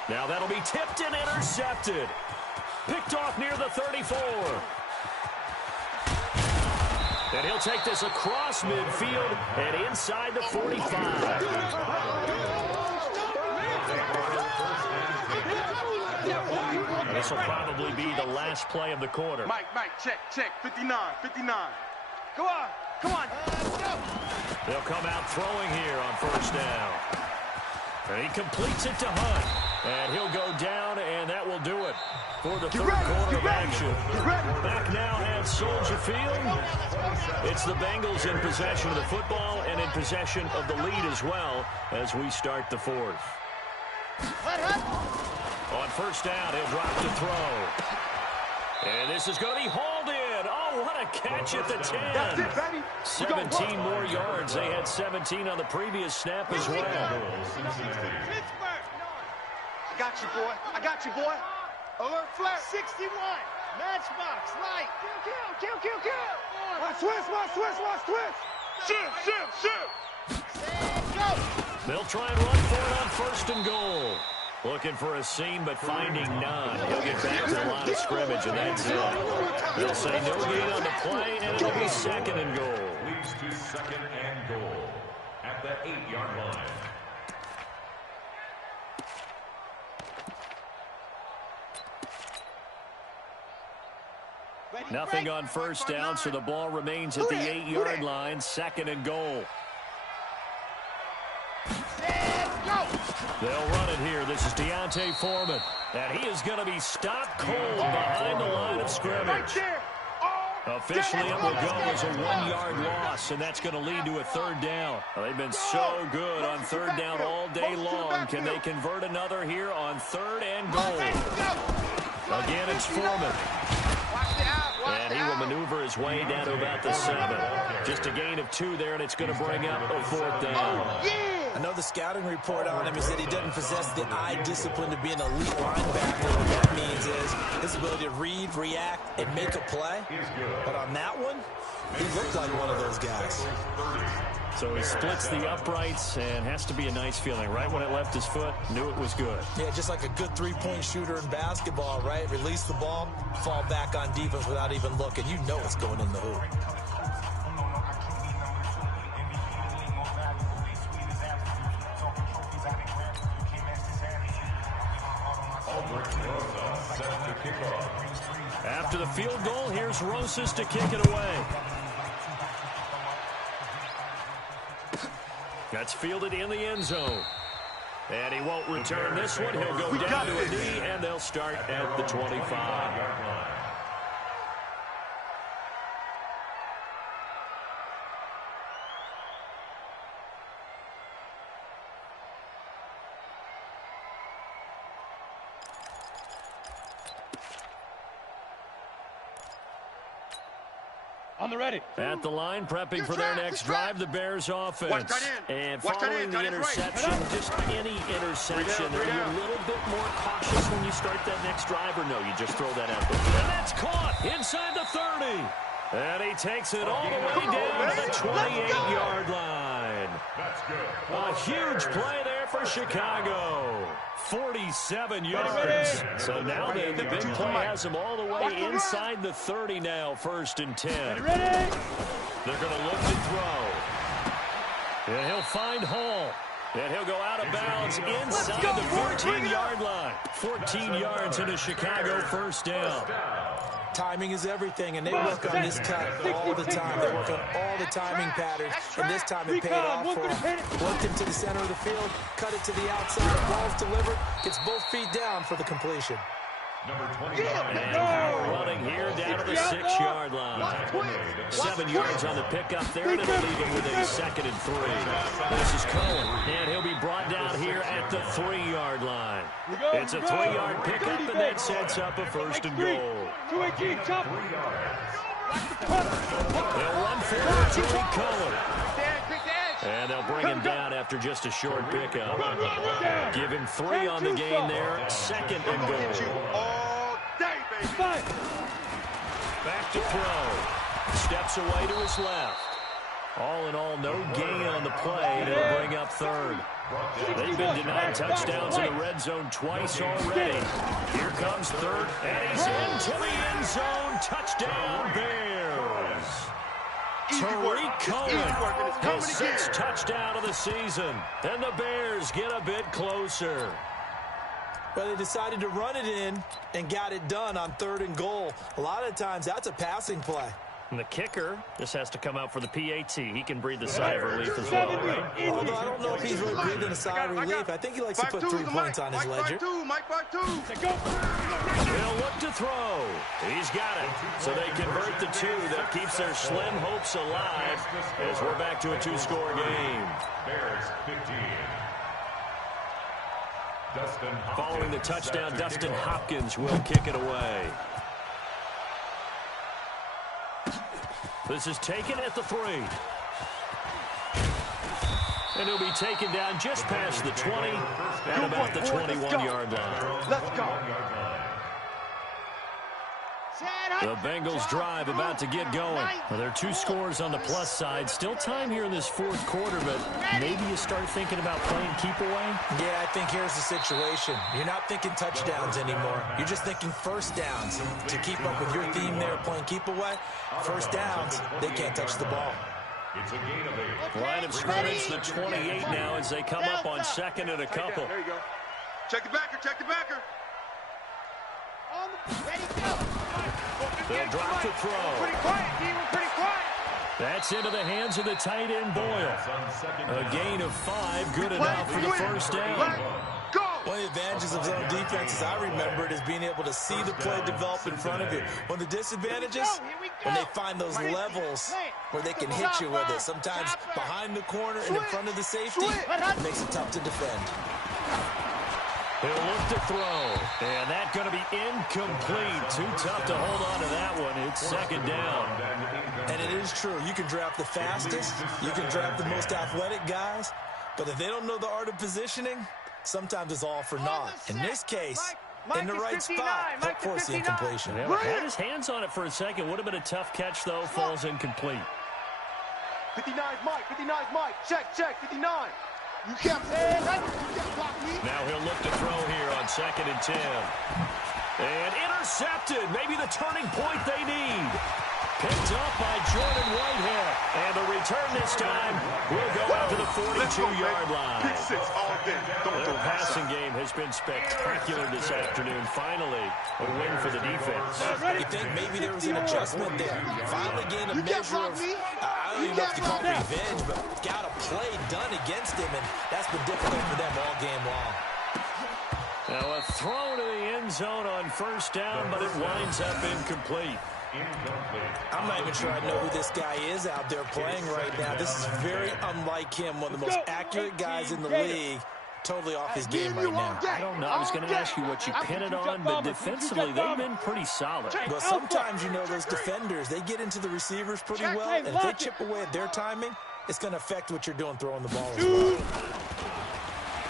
Now that'll be tipped and intercepted. Picked off near the 34. And he'll take this across midfield and inside the 45. This will probably be the last play of the quarter. Mike, check. 59. Come on. They'll come out throwing here on first down. And he completes it to Hunt. And he'll go down, and that will do it for the third quarter of action. Back now at Soldier Field. It's the Bengals in possession of the football and in possession of the lead as well as we start the fourth. On first down, he'll drop to throw. And this is going to be hauled in. Oh, what a catch at the 10. 17 more yards. They had 17 on the previous snap as well. I got you, boy. Alert flat. 61. Matchbox. Light. Kill. Watch twist. Shoot. Go. They'll try and run for it on first and goal. Looking for a seam, but finding none. He'll get back to the line of scrimmage, and that's it. They'll say no gain on the play, and it'll be second and goal. Leads to second and goal at the 8-yard line. Nothing on first down, so the ball remains at the 8-yard line. Second and goal. They'll run it here. This is Deontay Foreman. And he is going to be stopped cold behind the line of scrimmage. Officially, it will go as a 1-yard loss, and that's going to lead to a third down. They've been so good on third down all day long. Can they convert another here on third and goal? Again, it's Foreman. And he will maneuver his way down to about the 7. Just a gain of 2 there, and it's going to bring up a fourth down. I know the scouting report on him is that he doesn't possess the eye discipline to be an elite linebacker. What that means is his ability to read, react, and make a play. But on that one, he looked like one of those guys. So he splits the uprights, and has to be a nice feeling. Right when it left his foot, knew it was good. Yeah, just like a good three-point shooter in basketball, right? Release the ball, fall back on defense without even looking. You know it's going in the hoop. After the field goal, here's Rosas to kick it away. That's fielded in the end zone. And he won't return this one. He'll go down to a knee, and they'll start at the 25. On the ready. At the line, prepping for their next drive, the Bears offense. And following the interception, just any interception, are you a little bit more cautious when you start that next drive, or no, you just throw that out there? And that's caught inside the 30. And he takes it all the way down to the 28-yard line. That's good. A huge play there for Chicago. 47 yards. So now the big play has him all the way inside the 30 now, 1st and 10. They're going to look to throw. And he'll find Hall. And he'll go out of bounds inside the 14-yard line. 14 yards into Chicago, 1st down. Timing is everything, and they work on this cut all the time. They work on all the timing patterns, and this time it paid off for him. Worked him to the center of the field, cut it to the outside, ball's delivered, gets both feet down for the completion. Number 29. And power running here down to the 6-yard line. 7 yards on the pickup there, and it'll leave him with a 2nd and 3. This is Cohen, and he'll be brought down here at the 3-yard line. It's a 3-yard pickup, and that sets up a 1st and goal. They'll run forward to Cohen. And they'll bring him down after just a short pickup. Give him 3 on the gain there. 2nd and goal. Back to throw. Steps away to his left. All in all, no gain on the play, and it'll bring up 3rd. They've been denied touchdowns in the red zone twice already. Here comes 3rd, and he's into the end zone. Touchdown, Bears. Tariq Cohen, his 6th touchdown of the season. And the Bears get a bit closer. But they decided to run it in and got it done on 3rd and goal. A lot of times, that's a passing play. And the kicker just has to come out for the PAT. He can breathe a sigh of relief as well, right? Although I don't know if he's really breathing a sigh of relief. I think he likes to put 3 points on his ledger. He'll look to throw. He's got it. So they convert the 2. That keeps their slim hopes alive as we're back to a 2-score game. Bears 15. Following the touchdown, Dustin Hopkins will kick it away. This is taken at the 3. And he'll be taken down just past the 20 and about the 21-yard line. Let's go. The Bengals drive about to get going. Well, there are 2 scores on the plus side. Still time here in this 4th quarter, but maybe you start thinking about playing keep away? Yeah, I think here's the situation. You're not thinking touchdowns anymore. You're just thinking 1st downs. To keep up with your theme there, playing keep away, 1st downs, they can't touch the ball. It's a gain of 8. Line of scrimmage, the 28 now as they come up on 2nd and a couple. There you go. Check the backer, check the backer. Ready, go. They'll drop the throw. Pretty quiet, D. We're pretty quiet. That's into the hands of the tight end, Boyle. A gain of 5, good enough for the 1st down. Go. One of the advantages of zone defense, as I remember it, is being able to see the play develop in front of you. One of the disadvantages, when they find those levels where they can hit you with it. Sometimes behind the corner and in front of the safety, it makes it tough to defend. He'll look to throw, and that's going to be incomplete. Too tough to hold on to that one. It's 2nd down. And it is true. You can draft the fastest. You can draft the most athletic guys. But if they don't know the art of positioning, sometimes it's all for naught. In this case, in the right spot, help force the incompletion. Yeah, had his hands on it for a second. Would have been a tough catch, though. Falls incomplete. 59's Mike, 59's Mike. Check, 59. You can't block me. Now he'll look to throw here on 2nd and 10. And intercepted. Maybe the turning point they need. Picked up by Jordan Whitehair. And the return this time will go out to the 42-yard line. Pick 6 all day. Their passing game has been spectacular this afternoon. Finally, a win for the defense. You think maybe there was an adjustment there? Finally gained a measure of, I don't even know if you call it revenge, but got a play done against him, and that's been difficult for them all game long. Now a throw to the end zone on 1st down, but it winds up incomplete. I'm not even sure I know who this guy is out there playing right now. This is very unlike him, one of the most accurate guys in the league. Totally off his game right now. I don't know. I was going to ask you what you pin it on, but defensively, they've been pretty solid. Well, sometimes, you know, those defenders, they get into the receivers pretty well, and if they chip away at their timing, it's going to affect what you're doing throwing the ball as well.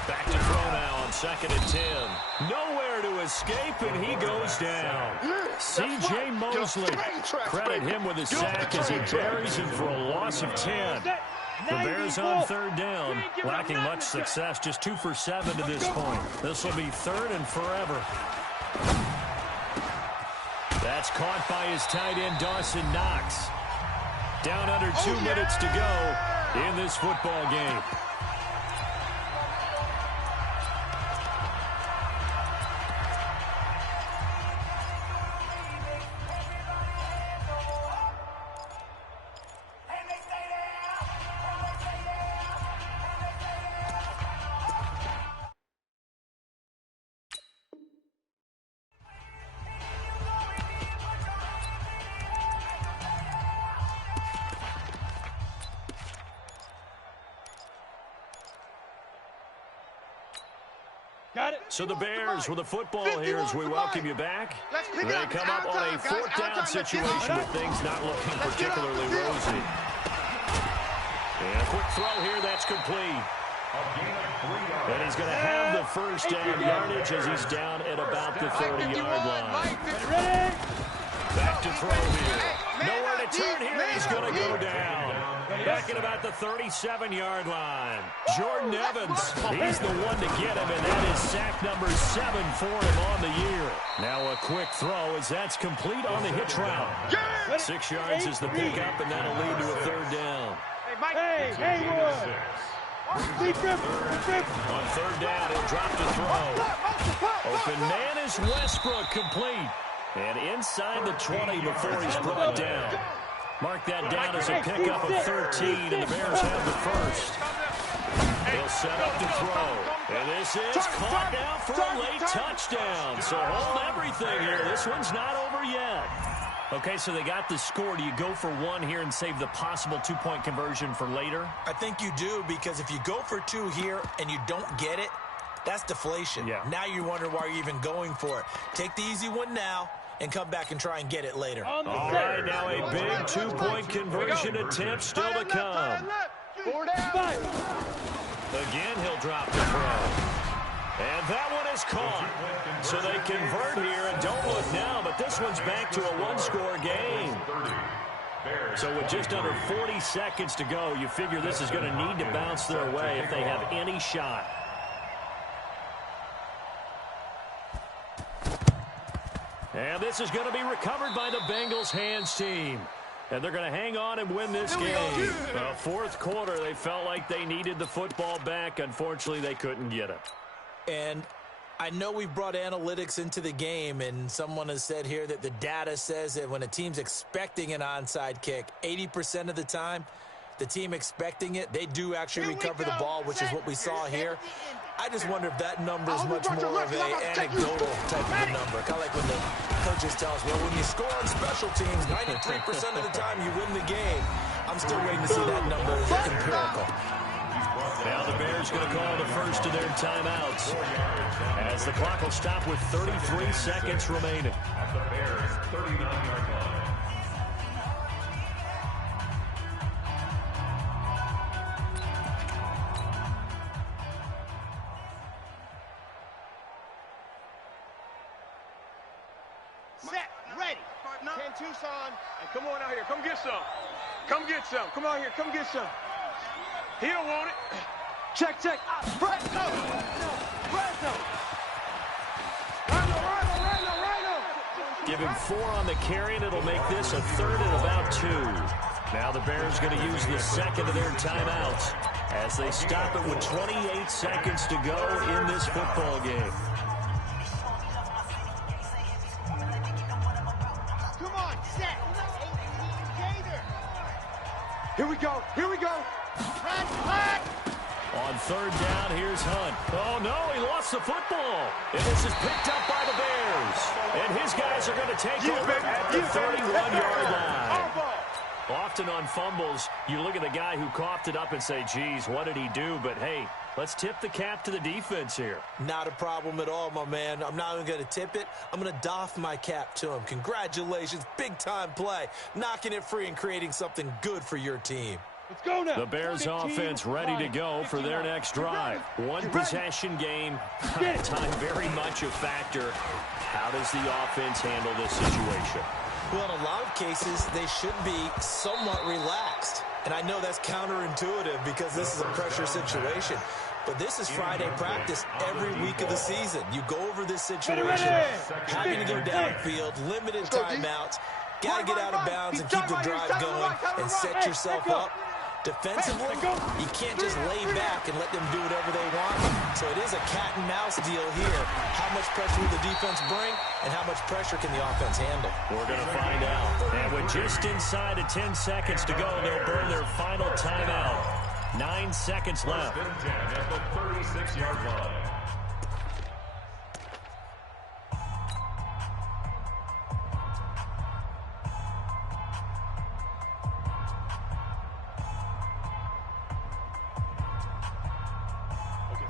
Back to throw now on 2nd and 10. Nowhere to escape, and he goes down. C.J. Mosley, credit him with a sack as he buries him for a loss of 10. The Bears on 3rd down, lacking much success, just 2 for 7 to this point. This will be 3rd and forever. That's caught by his tight end, Dawson Knox. Down under 2 minutes to go in this football game. Got it. So the Bears with the football here as we welcome you back. They come up on a fourth down situation with things not looking particularly rosy. And a quick throw here, that's complete. And he's going to have the first down yardage as he's down at about the 30-yard line. Back to throw here. Nowhere to turn here. He's going to go down. Back at about the 37-yard line. Jordan Evans, he's the one to get him, and that is sack number 7 for him on the year. Now a quick throw as that's complete on the hitch route. 6 yards is the pickup, and that'll lead to a third down. Hey, On third down, he'll drop to throw. Open man is Westbrook, complete. And inside the 20 before he's brought down. Mark that down as a pickup of 13, and the Bears have the first. They'll set up to throw. And this is caught now for a late touchdown. So hold everything here. This one's not over yet. Okay, so they got the score. Do you go for one here and save the possible two-point conversion for later? I think you do, because if you go for 2 here and you don't get it, that's deflation. Yeah. Now you wonder why you're even going for it. Take the easy one now and come back and try and get it later. All right, now a big two-point conversion attempt still to come. Again, he'll drop the throw. And that one is caught. So they convert here, and don't look now, but this one's back to a one-score game. So with just under 40 seconds to go, you figure this is going to need to bounce their way if they have any shot. And this is going to be recovered by the Bengals hands team. And they're going to hang on and win this game. Fourth quarter, they felt like they needed the football back. Unfortunately, they couldn't get it. And I know we've brought analytics into the game, and someone has said here that the data says that when a team's expecting an onside kick, 80% of the time, the team expecting it, they do actually recover the ball, which is what we saw here. I just wonder if that number is much more of an anecdotal type of a number. Kind of like when the coaches tell us, well, when you score on special teams, 93% of the time you win the game. I'm still waiting to see that number as empirical. Now the Bears going to call the first of their timeouts as the clock will stop with 33 seconds remaining. At the Bears' 39-yard line. Set, ready. 10 Tucson. Hey, come on out here. Come get some. Come get some. Come out here. Come get some. He don't want it. Check. Fresno. Give him 4 on the carry, and it'll make this a third and about 2. Now the Bears going to use the second of their timeouts as they stop it with 28 seconds to go in this football game. Come on, set. 18 Gator. Here we go. Flat. On third down, here's Hunt. Oh, no, he lost the football. And this is picked up by the Bears. And his guys are going to take over at the 31-yard line. Often on fumbles, you look at the guy who coughed it up and say, geez, what did he do? But, hey, let's tip the cap to the defense here. Not a problem at all, my man. I'm not even going to tip it. I'm going to doff my cap to him. Congratulations. Big-time play. Knocking it free and creating something good for your team. Let's go now. The Bears offense ready to go for their next drive. One possession game. Time very much a factor. How does the offense handle this situation? Well, in a lot of cases, they should be somewhat relaxed. And I know that's counterintuitive because this is a pressure situation. But this is Friday practice every week of the season. You go over this situation, having to go downfield, limited timeouts, got to get out of bounds and keep the drive going and set yourself up. Defensively, you can't just lay back and let them do whatever they want. So it is a cat and mouse deal here. How much pressure will the defense bring, and how much pressure can the offense handle? We're going to find out. And with just inside of 10 seconds to go, they'll burn their final timeout. 9 seconds left. First and 10 at the 36-yard line.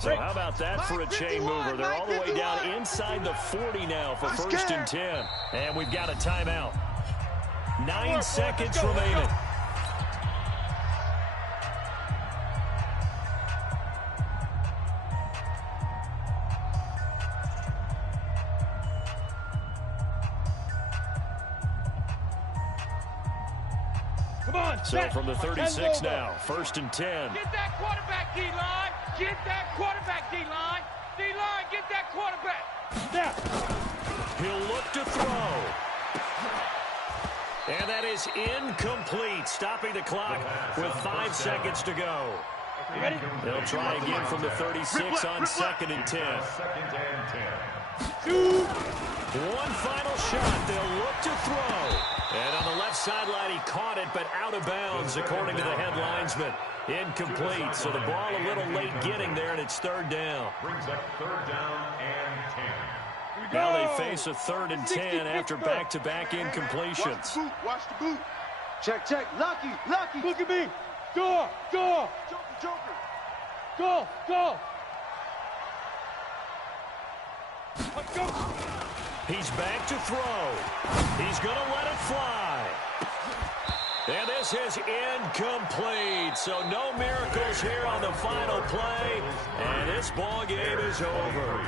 So how about that for a chain mover? They're all the way down inside the 40 now for first and 10. And we've got a timeout. 9 seconds remaining. So from the 36 now, first and 10. Get that quarterback, D-line. Get that quarterback, D-line. D-line, get that quarterback. Now. He'll look to throw. And that is incomplete, stopping the clock with 5 seconds to go. Ready? They'll try again from the 36 on second and 10. One final shot. They'll look to throw. And on the left sideline, he caught it, but out of bounds, according to the head linesman. Incomplete. So the ball a little late getting there, and it's third down. Brings up third down and 10. Now they face a third and 10 after back-to-back incompletions. Watch the boot. Check, check. Lucky. Look at me. Go. Joker. Go. Let's go. He's back to throw. He's going to let it fly. And this is incomplete. So no miracles here on the final play. And this ball game is over.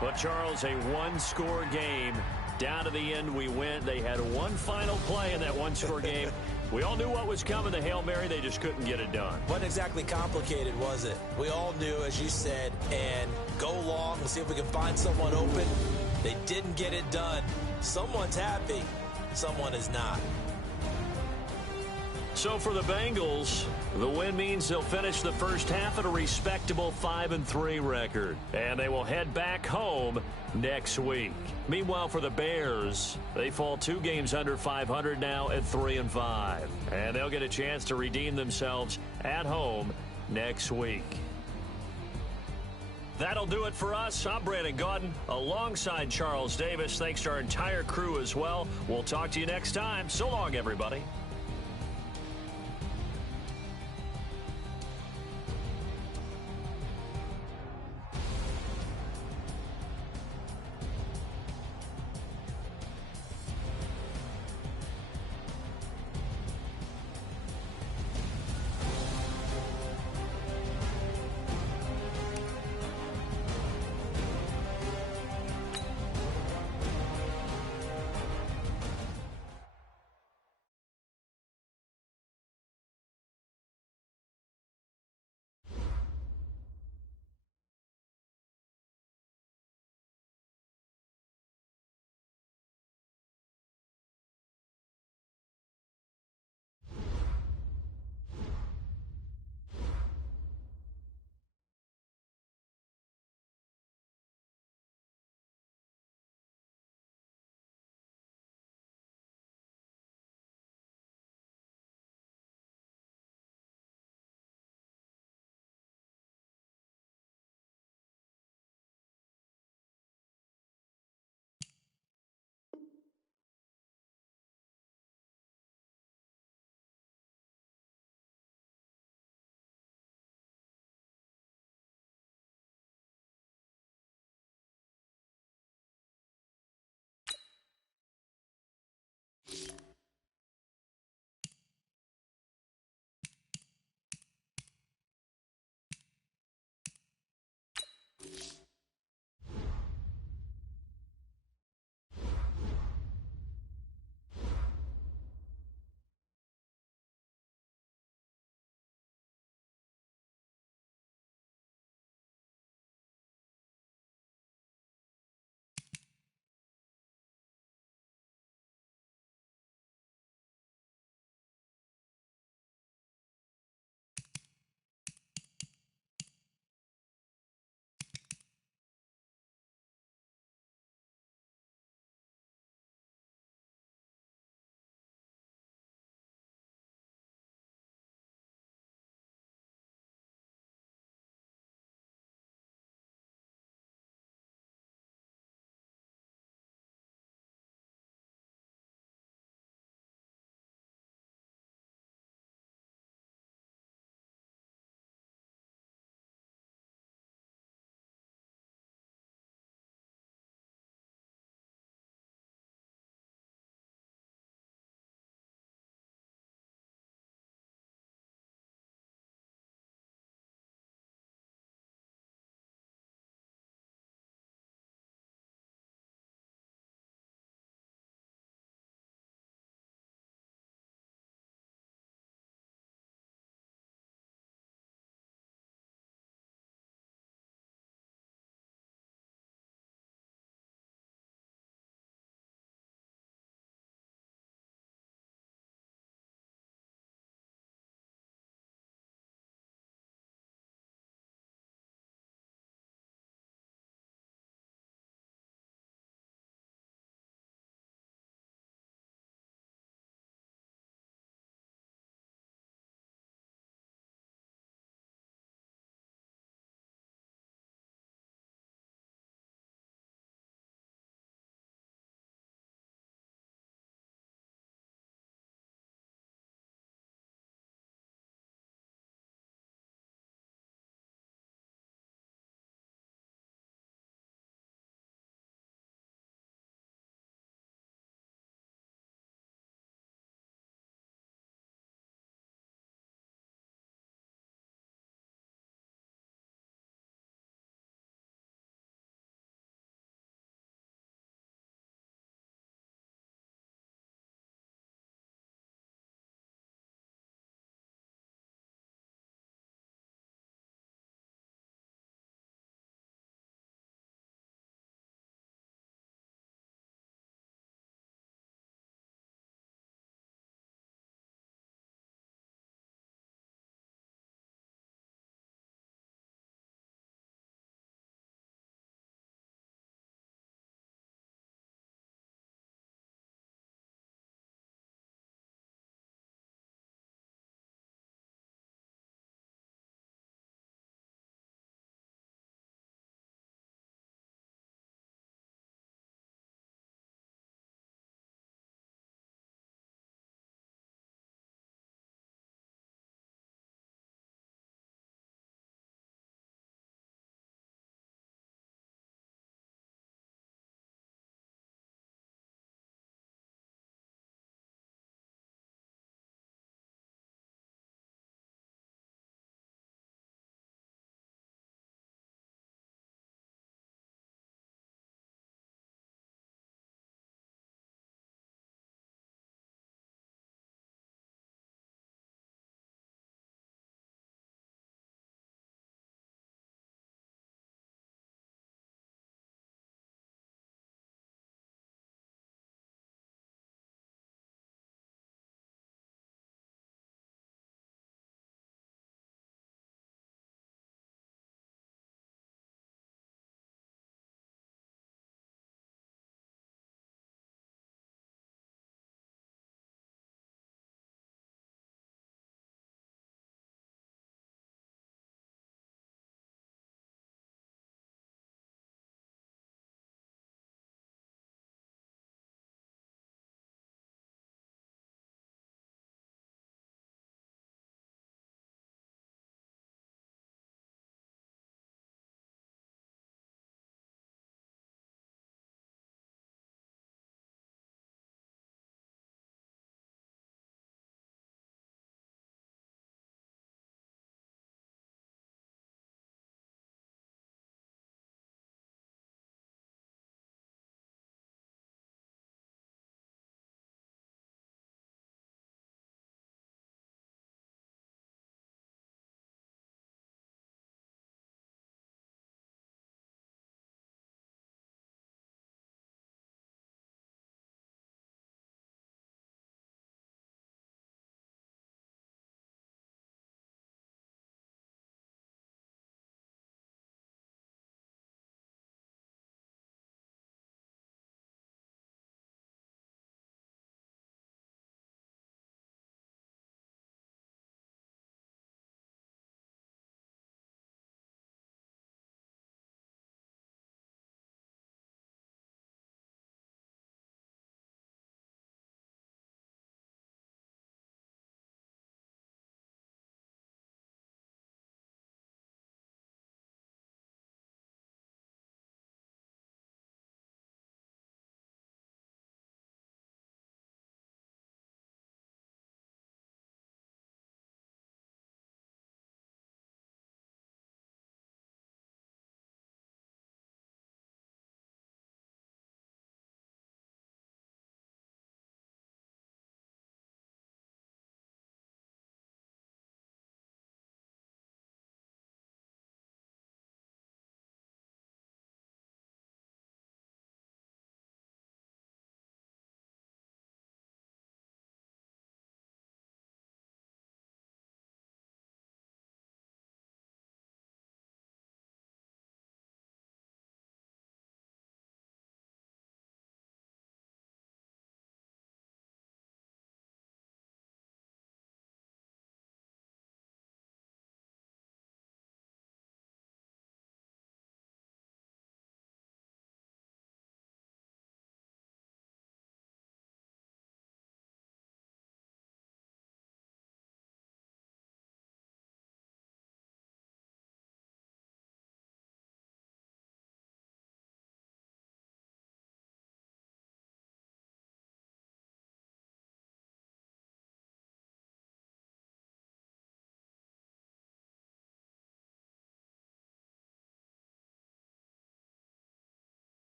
But, Charles, a one-score game. Down to the end, we went. They had one final play in that one-score game. We all knew what was coming, the Hail Mary. They just couldn't get it done. Wasn't exactly complicated, was it? We all knew, as you said, and go long and see if we can find someone open. They didn't get it done. Someone's happy. Someone is not. So for the Bengals, the win means they'll finish the first half at a respectable 5-3 record. And they will head back home next week. Meanwhile, for the Bears, they fall 2 games under 500 now at 3-5. And they'll get a chance to redeem themselves at home next week. That'll do it for us. I'm Brandon Gaudin alongside Charles Davis. Thanks to our entire crew as well. We'll talk to you next time. So long, everybody.